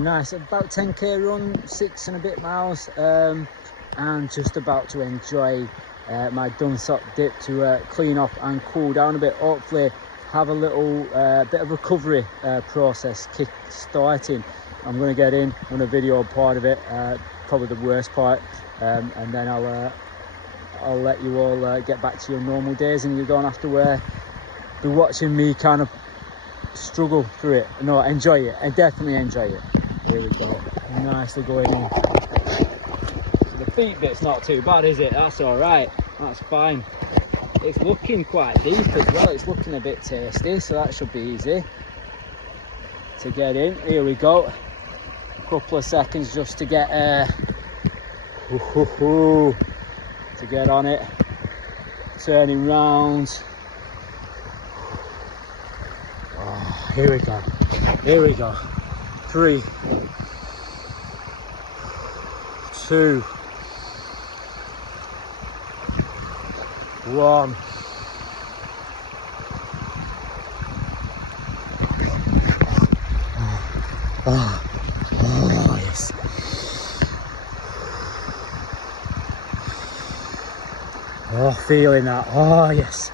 Nice, about 10k run, 6 and a bit miles, and just about to enjoy my Dunsop dip to clean up and cool down a bit. Hopefully have a little bit of recovery process kick starting. I'm going to get in on a video part of it, probably the worst part, and then I'll let you all get back to your normal days, and you don't have to be watching me kind of struggle through it. No, enjoy it. I definitely enjoy it. Here we go. Nicely going in. So the feet bit's not too bad, is it? That's all right. That's fine. It's looking quite deep as well. It's looking a bit tasty, so that should be easy to get in. Here we go. A couple of seconds just to get to get on it. Turning round. Oh, here we go. Here we go. 3, 2, 1. Oh, yes. Oh, feeling that. Oh, yes.